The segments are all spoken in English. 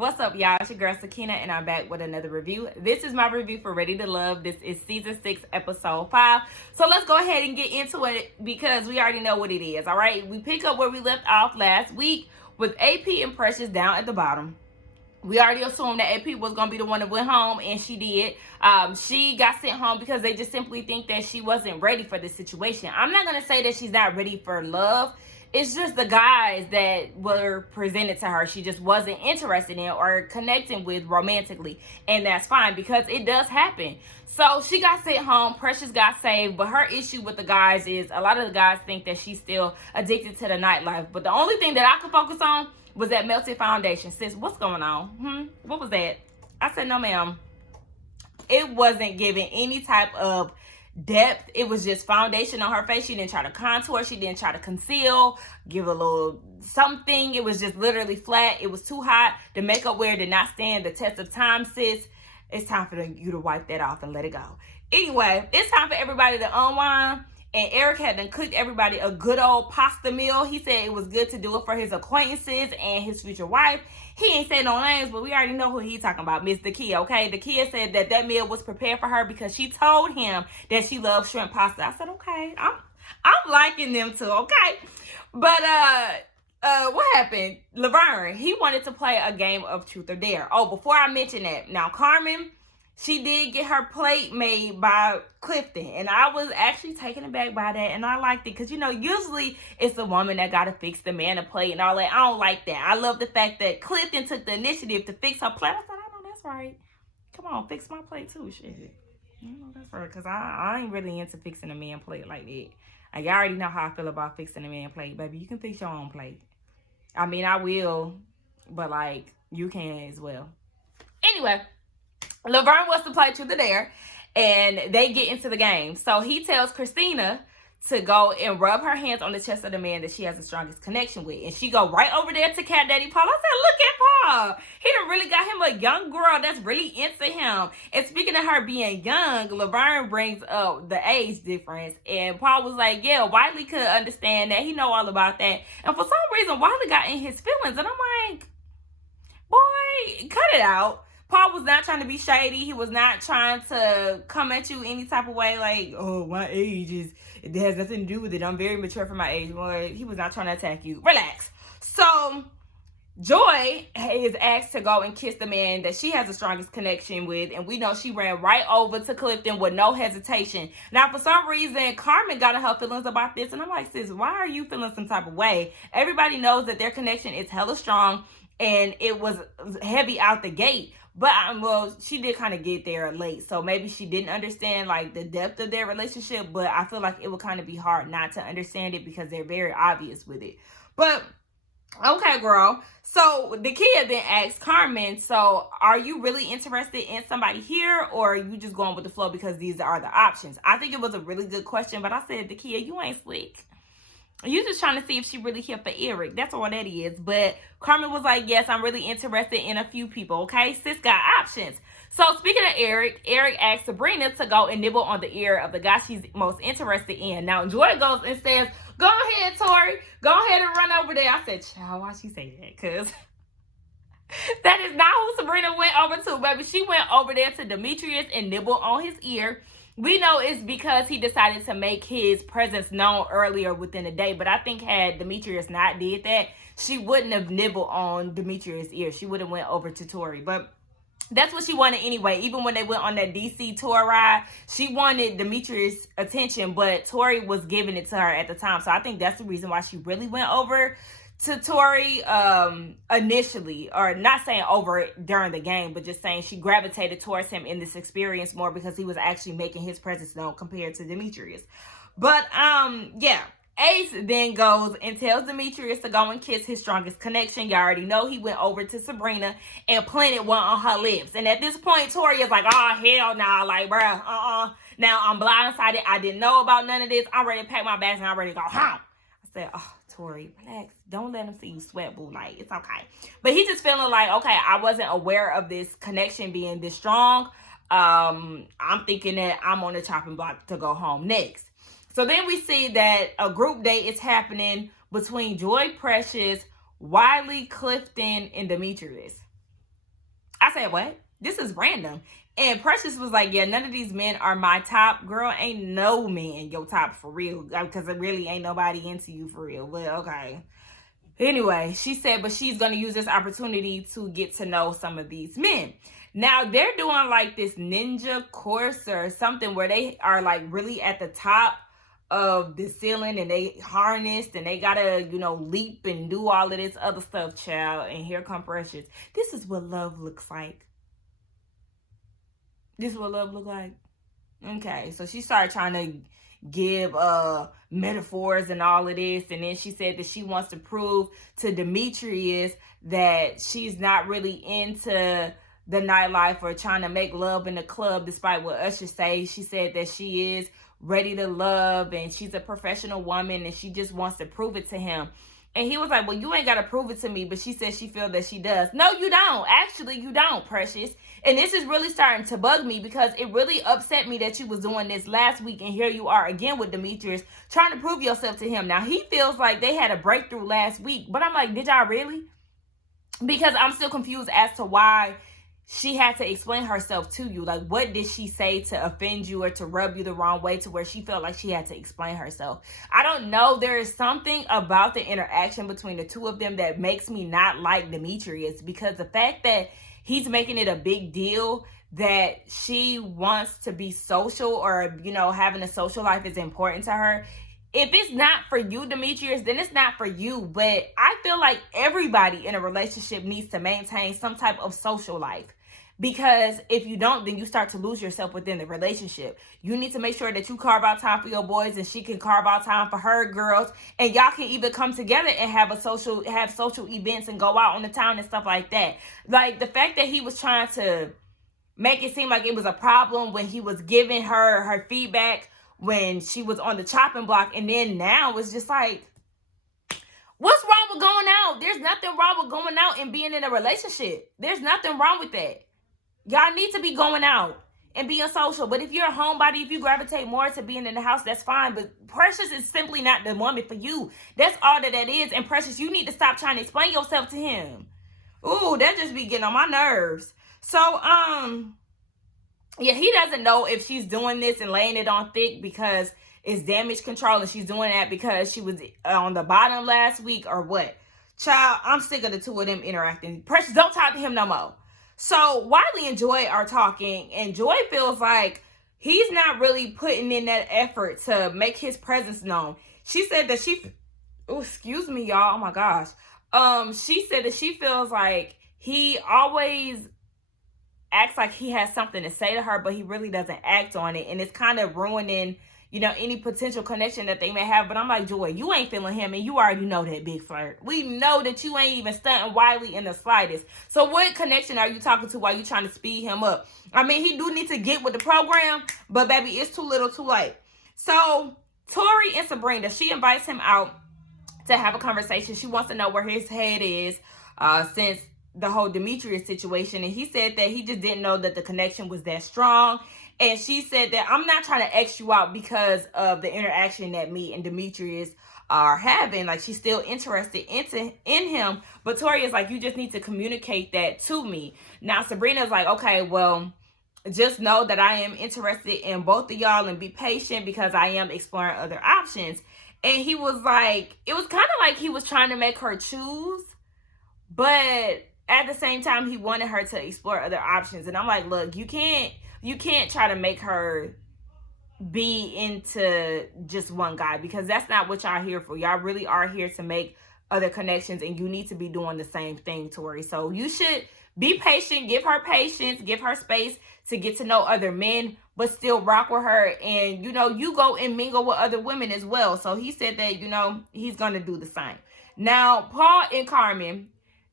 What's up, y'all? It's your girl Sakina, and I'm back with another review. This is my review for Ready to Love. This is season 6, episode 5. So let's go ahead and get into it because we already know what it is. All right, we pick up where we left off last week with AP and Precious down at the bottom. We already assumed that AP was going to be the one that went home, and she did. She got sent home because they just simply think that she wasn't ready for this situation. I'm not going to say that she's not ready for love. It's just the guys that were presented to her she just wasn't interested in or connecting with romantically. And that's fine because it does happen. So she got sent home. Precious got saved. But her issue with the guys is a lot of the guys think that she's still addicted to the nightlife. But the only thing that I could focus on was that melted foundation. Sis, what's going on? What was that? I said, no, ma'am. It wasn't giving any type of depth. It was just foundation on her face. She didn't try to contour. She didn't try to conceal, give a little something. It was just literally flat. It was too hot. The makeup wear did not stand the test of time, sis. It's time for you to wipe that off and let it go. Anyway, it's time for everybody to unwind. And Eric had done cooked everybody a good old pasta meal. He said it was good to do it for his acquaintances and his future wife. He ain't said no names, but we already know who he's talking about, Miss Dakia, okay? Dakia said that meal was prepared for her because she told him that she loves shrimp pasta. I said, okay, I'm liking them too, okay? But what happened? Laverne, he wanted to play a game of truth or dare. Oh, before I mention that, now Carmen, she did get her plate made by Clifton. And I was actually taken aback by that. And I liked it. Because, usually it's the woman that got to fix the man a plate and all that. I don't like that. I love the fact that Clifton took the initiative to fix her plate. I thought, I know that's right. Come on, fix my plate too. Shit. That's right. Because I ain't really into fixing a man plate like that. Like, y'all already know how I feel about fixing a man plate. Baby, you can fix your own plate. I mean, I will. But, you can as well. Anyway. Laverne wants to play truth or dare, and they get into the game. So he tells Christina to go and rub her hands on the chest of the man that she has the strongest connection with. And she go right over there to Cat Daddy Paul. I said, look at Paul. He done really got him a young girl that's really into him. And speaking of her being young, Laverne brings up the age difference. And Paul was like, yeah, Wiley could understand that. He know all about that. And for some reason, Wiley got in his feelings. And I'm like, boy, cut it out. Paul was not trying to be shady. He was not trying to come at you any type of way like, oh, my age it has nothing to do with it. I'm very mature for my age. Boy, he was not trying to attack you. Relax. So, Joy is asked to go and kiss the man that she has the strongest connection with. And we know she ran right over to Clifton with no hesitation. Now, for some reason, Carmen got in her feelings about this. And I'm like, sis, why are you feeling some type of way? Everybody knows that their connection is hella strong. And it was heavy out the gate. But, she did kind of get there late. So, maybe she didn't understand, the depth of their relationship. But I feel like it would kind of be hard not to understand it because they're very obvious with it. But, okay, girl. So, the kid then asked Carmen, so, are you really interested in somebody here? Or are you just going with the flow because these are the options? I think it was a really good question. But I said, the kid, you ain't slick. You just trying to see if she really here for Eric. That's all that is. But Carmen was like, yes, I'm really interested in a few people, okay? Sis got options. So speaking of Eric asked Sabrina to go and nibble on the ear of the guy she's most interested in. Now, Joy goes and says, go ahead, Tori. Go ahead and run over there. I said, child, why she say that? Because that is not who Sabrina went over to, baby. She went over there to Demetrius and nibble on his ear. We know it's because he decided to make his presence known earlier within the day. But I think had Demetrius not did that, she wouldn't have nibbled on Demetrius' ear. She would have went over to Tori. But that's what she wanted anyway. Even when they went on that DC tour ride, she wanted Demetrius' attention. But Tori was giving it to her at the time. So I think that's the reason why she really went over to Tori initially, or not saying over it during the game, but just saying she gravitated towards him in this experience more because he was actually making his presence known compared to Demetrius. But yeah, Ace then goes and tells Demetrius to go and kiss his strongest connection. You already know he went over to Sabrina and planted one on her lips. And at this point, Tori is like, oh, hell nah, bruh, Now I'm blindsided. I didn't know about none of this. I'm ready to pack my bags and I'm ready to go home. I said, oh, Tori, relax. Don't let him see you sweat, boo. It's okay. But he just feeling like, okay, I wasn't aware of this connection being this strong. I'm thinking that I'm on the chopping block to go home next. So then we see that a group date is happening between Joy Precious, Wiley, Clifton, and Demetrius. I said, what? This is random. And Precious was like, yeah, none of these men are my top. Girl, ain't no man your top for real. Because it really ain't nobody into you for real. But okay. Anyway, she said, but she's going to use this opportunity to get to know some of these men. Now, they're doing like this ninja course or something where they are like really at the top of the ceiling and they harnessed and they gotta, leap and do all of this other stuff, child. And here come Precious. This is what love looks like. This is what love look like. Okay, so she started trying to give metaphors and all of this, and then she said that she wants to prove to Demetrius that she's not really into the nightlife or trying to make love in the club, despite what Usher say. She said that she is ready to love and she's a professional woman and she just wants to prove it to him. And he was like, well, you ain't got to prove it to me. But she said she feels that she does. No, you don't. Actually, you don't, Precious. And this is really starting to bug me because it really upset me that you was doing this last week. And here you are again with Demetrius trying to prove yourself to him. Now, he feels like they had a breakthrough last week. But I'm like, did y'all really? Because I'm still confused as to why she had to explain herself to you. Like, what did she say to offend you or to rub you the wrong way to where she felt like she had to explain herself? I don't know. There is something about the interaction between the two of them that makes me not like Demetrius, because the fact that he's making it a big deal that she wants to be social or, having a social life is important to her. If it's not for you, Demetrius, then it's not for you. But I feel like everybody in a relationship needs to maintain some type of social life. Because if you don't, then you start to lose yourself within the relationship. You need to make sure that you carve out time for your boys and she can carve out time for her girls. And y'all can either come together and have social events and go out on the town and stuff like that. Like the fact that he was trying to make it seem like it was a problem when he was giving her feedback when she was on the chopping block. And then now it's just like, what's wrong with going out? There's nothing wrong with going out and being in a relationship. There's nothing wrong with that. Y'all need to be going out and being social. But if you're a homebody, if you gravitate more to being in the house, that's fine. But Precious is simply not the woman for you. That's all that is. And Precious, you need to stop trying to explain yourself to him. Ooh, that just be getting on my nerves. So, yeah, he doesn't know if she's doing this and laying it on thick because it's damage control and she's doing that because she was on the bottom last week or what. Child, I'm sick of the two of them interacting. Precious, don't talk to him no more. So Wiley and Joy are talking, and Joy feels like he's not really putting in that effort to make his presence known. She said that excuse me, y'all. Oh my gosh. She said that she feels like he always acts like he has something to say to her, but he really doesn't act on it. And it's kind of ruining, any potential connection that they may have. But I'm like, Joy, you ain't feeling him, and you already know that, big flirt. We know that you ain't even stunting Wiley in the slightest. So what connection are you talking to while you trying to speed him up? I mean, he do need to get with the program, but baby, it's too little too late. So Tori and Sabrina, she invites him out to have a conversation. She wants to know where his head is since the whole Demetrius situation. And he said that he just didn't know that the connection was that strong. And she said that I'm not trying to X you out because of the interaction that me and Demetrius are having. Like, she's still interested in him. But Tori is like, you just need to communicate that to me. Now, Sabrina's like, okay, well, just know that I am interested in both of y'all and be patient because I am exploring other options. And he was like, it was kind of like he was trying to make her choose. But at the same time, he wanted her to explore other options. And I'm like, look, you can't try to make her be into just one guy because that's not what y'all here for. Y'all really are here to make other connections, and you need to be doing the same thing, Tori. So you should be patient, give her patience, give her space to get to know other men, but still rock with her. And, you go and mingle with other women as well. So he said that, he's going to do the same. Now, Paul and Carmen,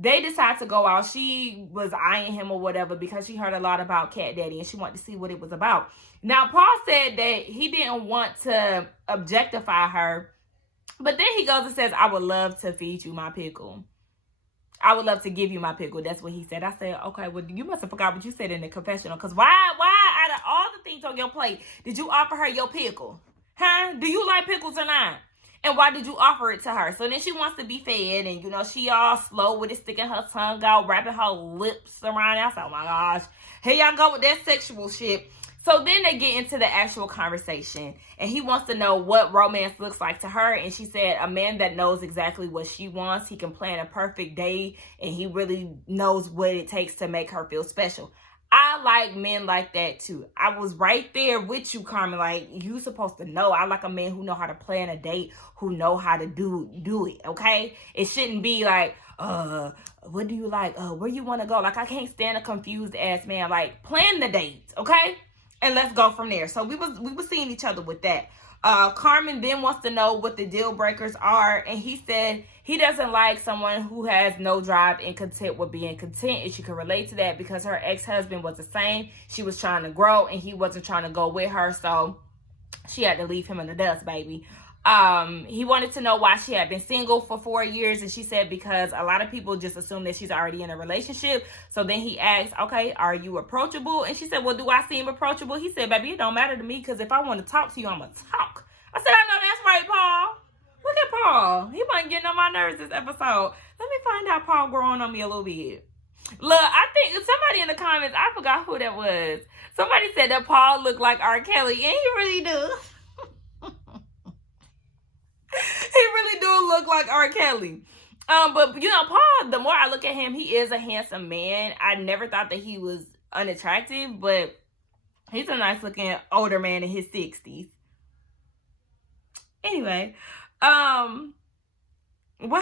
they decide to go out. She was eyeing him or whatever because she heard a lot about Cat Daddy and she wanted to see what it was about. Now, Paul said that he didn't want to objectify her, but then he goes and says, I would love to feed you my pickle. I would love to give you my pickle. That's what he said. I said, okay, well, you must have forgot what you said in the confessional, because why out of all the things on your plate did you offer her your pickle? Huh? Do you like pickles or not? And why did you offer it to her? So then she wants to be fed, and you know, she all slow with it, sticking her tongue out, wrapping her lips around. I said, oh my gosh, here y'all go with that sexual shit. So then they get into the actual conversation, and he wants to know what romance looks like to her. And she said, a man that knows exactly what she wants. He can plan a perfect day, and he really knows what it takes to make her feel special. I like men like that too. I was right there with you, Carmen. Like, you supposed to know. I like a man who know how to plan a date, who know how to do it, okay? It shouldn't be like, what do you like? Where you want to go? Like, I can't stand a confused ass man. Like, plan the date, okay? And let's go from there. So we was seeing each other with that. Carmen then wants to know what the deal breakers are, and he said he doesn't like someone who has no drive and content with being content, and she can relate to that because her ex-husband was the same. She was trying to grow, and he wasn't trying to go with her, so she had to leave him in the dust, baby. He wanted to know why she had been single for 4 years, and she said because a lot of people just assume that she's already in a relationship. So then he asked, okay, are you approachable? And she said, well, do I seem approachable? He said, baby, it don't matter to me, because if I want to talk to you, I'm going to talk. I said, I know that's right, Paul. Look at Paul. He wasn't getting on my nerves this episode. Let me find out Paul growing on me a little bit. Look, I think somebody in the comments, I forgot who that was. Somebody said that Paul looked like R. Kelly, and he really do. He really do look like R. Kelly. But you know, Paul, the more I look at him, he is a handsome man. I never thought that he was unattractive, but he's a nice looking older man in his 60s. Anyway, what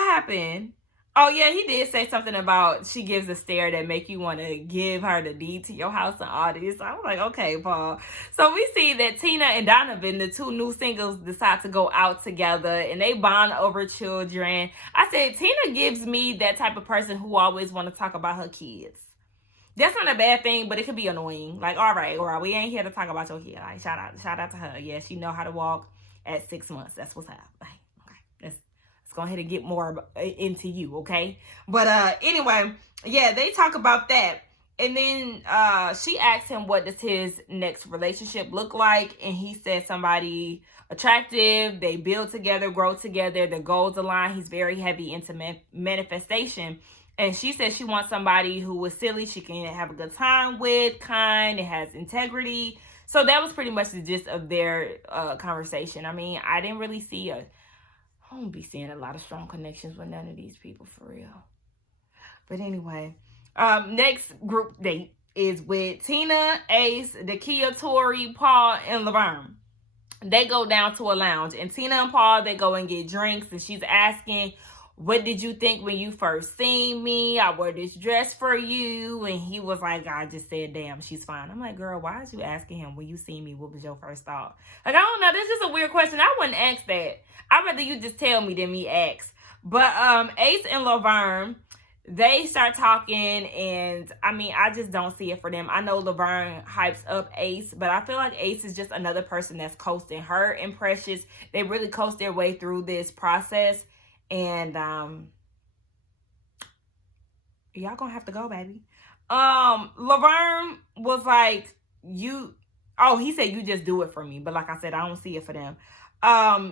happened? Oh yeah, he did say something about she gives a stare that make you want to give her the deed to your house and all this. I was like, okay, Paul. So we see that Tina and Donovan, the two new singles, decide to go out together, and they bond over children. I said, Tina gives me that type of person who always want to talk about her kids. That's not a bad thing, but it could be annoying. Like, all right, we ain't here to talk about your kid. Like, shout out to her. Yeah, she know how to walk at 6 months. That's what's up. Like, okay, let's go ahead and get more into you, okay? But anyway, yeah, they talk about that. And then she asked him, what does his next relationship look like? And he said somebody attractive, they build together, grow together, their goals align. He's very heavy into manifestation. And she said she wants somebody who is silly, she can have a good time with, kind, and has integrity. So that was pretty much the gist of their conversation. I mean, I didn't really see I don't be seeing a lot of strong connections with none of these people, for real. But anyway, next group date is with Tina, Ace, Dakia, Tori, Paul, and Laverne. They go down to a lounge, and Tina and Paul, they go and get drinks, and she's asking, what did you think when you first seen me? I wore this dress for you. And he was like, I just said, damn, she's fine. I'm like, girl, why is you asking him when you see me? What was your first thought? Like, I don't know. This is just a weird question. I wouldn't ask that. I'd rather you just tell me than me ask. But Ace and Laverne, they start talking, and I mean, I just don't see it for them. I know Laverne hypes up Ace, but I feel like Ace is just another person that's coasting. Her and Precious, they really coast their way through this process. And y'all gonna have to go, baby. Laverne was like, he said you just do it for me, but like I said, I don't see it for them.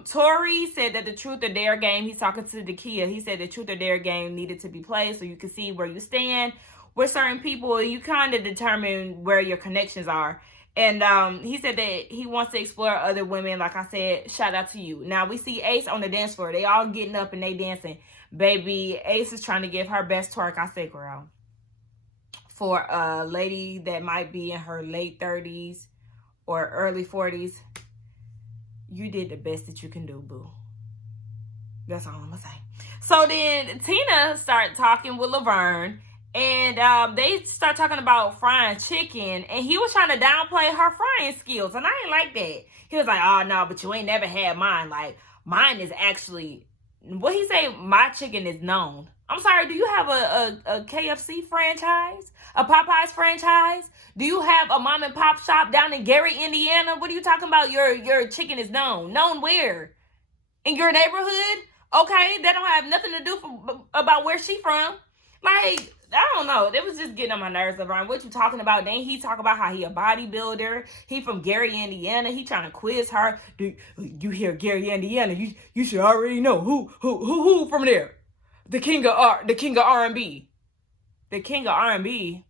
Tori said that the truth or dare game, he's talking to Dakia, he said the truth or dare game needed to be played so you can see where you stand with certain people, and you kind of determine where your connections are. And he said that he wants to explore other women. Like I said, shout out to you. Now we see Ace on the dance floor. They all getting up and they dancing. Baby, Ace is trying to give her best twerk. I said, girl, for a lady that might be in her late 30s or early 40s, you did the best that you can do, boo. That's all I'm going to say. So then Tina started talking with Laverne. And they start talking about frying chicken. And he was trying to downplay her frying skills. And I ain't like that. He was like, oh, no, but you ain't never had mine. Like, mine is actually, what he say, my chicken is known. I'm sorry, do you have a KFC franchise? A Popeyes franchise? Do you have a mom and pop shop down in Gary, Indiana? What are you talking about? Your chicken is known. Known where? In your neighborhood? Okay, that don't have nothing to do about where she from. Like, I don't know. It was just getting on my nerves, Laverne. What you talking about? Then he talk about how he a bodybuilder. He from Gary, Indiana. He trying to quiz her. Do you hear Gary, Indiana? You should already know who from there. The king of R&B. The king of R&B.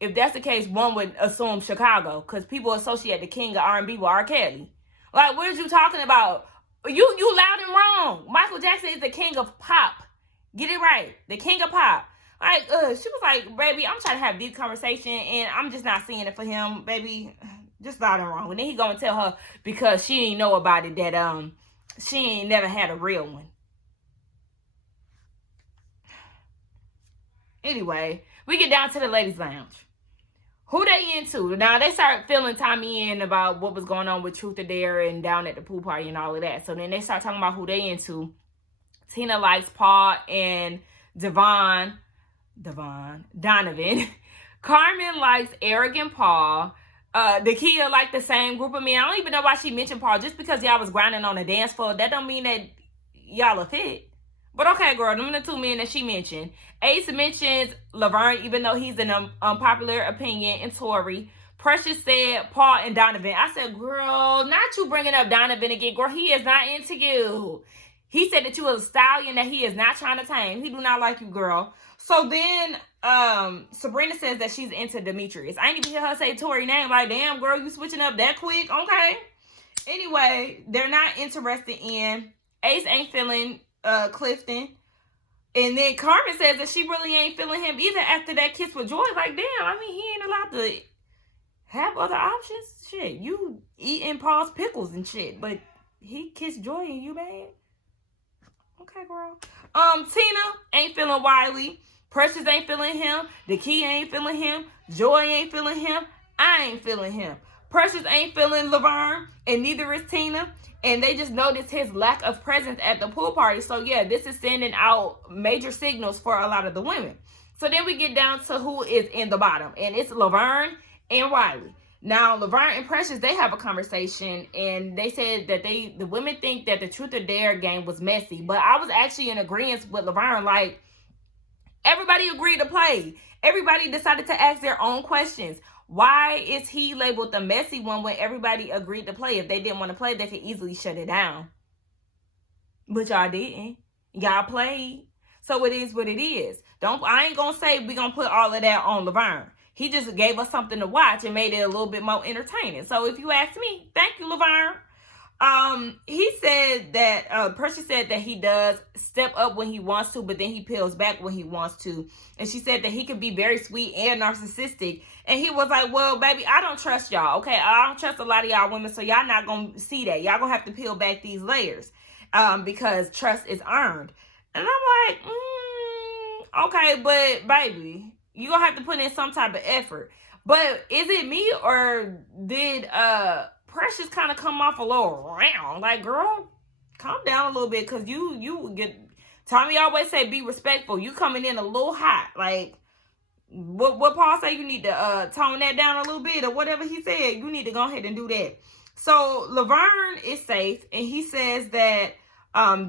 If that's the case, one would assume Chicago, because people associate the king of R&B with R. Kelly. Like, what is you talking about? You loud and wrong. Michael Jackson is the king of pop. Get it right. The king of pop. Like, she was like, baby, I'm trying to have this conversation, and I'm just not seeing it for him, baby. Just loud and wrong. And then he gonna tell her, because she didn't know about it, that she ain't never had a real one. Anyway, we get down to the ladies' lounge. Who they into? Now, they start filling Tommy in about what was going on with Truth or Dare and down at the pool party and all of that. So then they start talking about who they into. Tina likes Paul and Donovan. Carmen likes Eric and Paul. Nakia like the same group of men. I don't even know why she mentioned Paul. Just because y'all was grinding on the dance floor, that don't mean that y'all are fit. But okay, girl, them are the two men that she mentioned. Ace mentions Laverne, even though he's an unpopular opinion, and Tori. Precious said Paul and Donovan. I said, girl, not you bringing up Donovan again. Girl, he is not into you. He said that you a stallion that he is not trying to tame. He do not like you, girl. So then Sabrina says that she's into Demetrius. I ain't even hear her say Tori name. Like, damn, girl, you switching up that quick? Okay. Anyway, they're not interested in. Ace ain't feeling Clifton. And then Carmen says that she really ain't feeling him either after that kiss with Joy. Like, damn, I mean, he ain't allowed to have other options. Shit, you eating Paul's pickles and shit, but he kissed Joy and you mad? Okay, girl. Tina ain't feeling Wiley. Precious ain't feeling him. The Key ain't feeling him. Joy ain't feeling him. I ain't feeling him. Precious ain't feeling Laverne, and neither is Tina. And they just noticed his lack of presence at the pool party. So, yeah, this is sending out major signals for a lot of the women. So then we get down to who is in the bottom. And it's Laverne and Wiley. Now, Laverne and Precious, they have a conversation. And they said that the women think that the Truth or Dare game was messy. But I was actually in agreement with Laverne. Like, everybody agreed to play. Everybody decided to ask their own questions. Why is he labeled the messy one when everybody agreed to play? If they didn't want to play, they could easily shut it down. But y'all didn't. Y'all played. So it is what it is. I ain't going to say we're going to put all of that on Laverne. He just gave us something to watch and made it a little bit more entertaining. So if you ask me, thank you, Laverne. He said that, Precious said that he does step up when he wants to, but then he peels back when he wants to. And she said that he can be very sweet and narcissistic. And he was like, well, baby, I don't trust y'all, okay? I don't trust a lot of y'all women, so y'all not going to see that. Y'all going to have to peel back these layers, because trust is earned. And I'm like, okay, but baby, you going to have to put in some type of effort. But is it me, or did, Precious kind of come off a little round? Like, girl, calm down a little bit, because you get... Tommy always say be respectful. You coming in a little hot. Like, what Paul say, you need to tone that down a little bit, or whatever he said. You need to go ahead and do that. So Laverne is safe, and he says that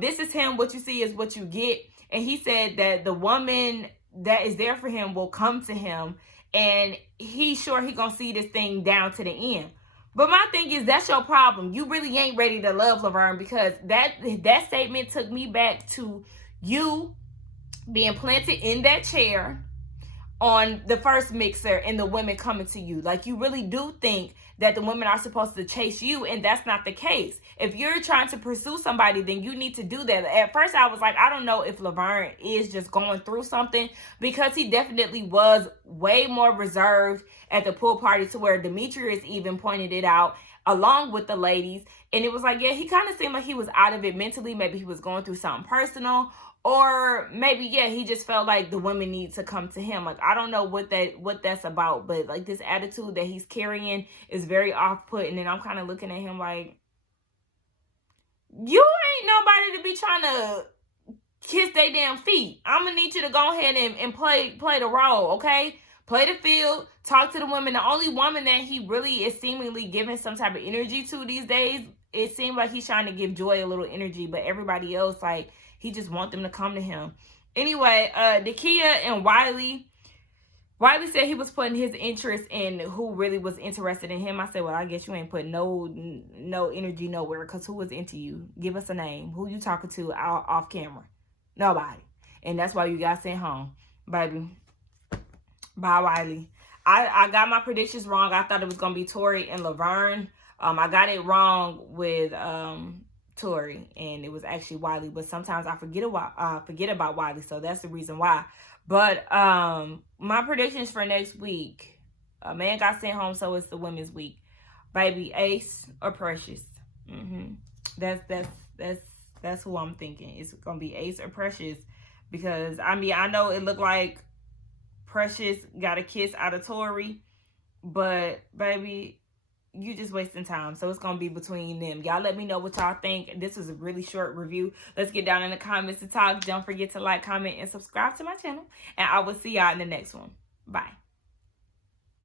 this is him. What you see is what you get. And he said that the woman that is there for him will come to him, and he's sure he gonna see this thing down to the end. But my thing is, that's your problem. You really ain't ready to love Laverne, because that statement took me back to you being planted in that chair on the first mixer and the women coming to you. Like, you really do think that the women are supposed to chase you, and that's not the case. If you're trying to pursue somebody, then you need to do that. At first, I was like, I don't know if Laverne is just going through something, because he definitely was way more reserved at the pool party, to where Demetrius even pointed it out along with the ladies. And it was like, yeah, he kind of seemed like he was out of it mentally. Maybe he was going through something personal, or maybe, yeah, he just felt like the women need to come to him. Like, I don't know what that's about, but like, this attitude that he's carrying is very off-putting. And I'm kind of looking at him like, you ain't nobody to be trying to kiss their damn feet. I'm gonna need you to go ahead and play the role, okay? Play the field, talk to the women. The only woman that he really is seemingly giving some type of energy to these days, it seems like he's trying to give Joy a little energy, but everybody else, like, he just want them to come to him. Anyway, Nakia and Wiley, Wiley said he was putting his interest in who really was interested in him. I said, well, I guess you ain't putting no energy nowhere, because who was into you? Give us a name. Who you talking to off camera? Nobody. And that's why you got sent home, baby. Bye, Wiley. I got my predictions wrong. I thought it was going to be Tori and Laverne. I got it wrong with Tori, and it was actually Wiley. But sometimes I forget about Wiley, so that's the reason why. But my predictions for next week: a man got sent home, so it's the women's week. Baby, Ace or Precious. That's who I'm thinking. It's gonna be Ace or Precious, because I mean, I know it looked like Precious got a kiss out of Tori, but baby, you just wasting time. So it's gonna be between them. Y'all let me know what y'all think. This was a really short review. Let's get down in the comments to talk. Don't forget to like, comment, and subscribe to my channel, and I will see y'all in the next one. Bye.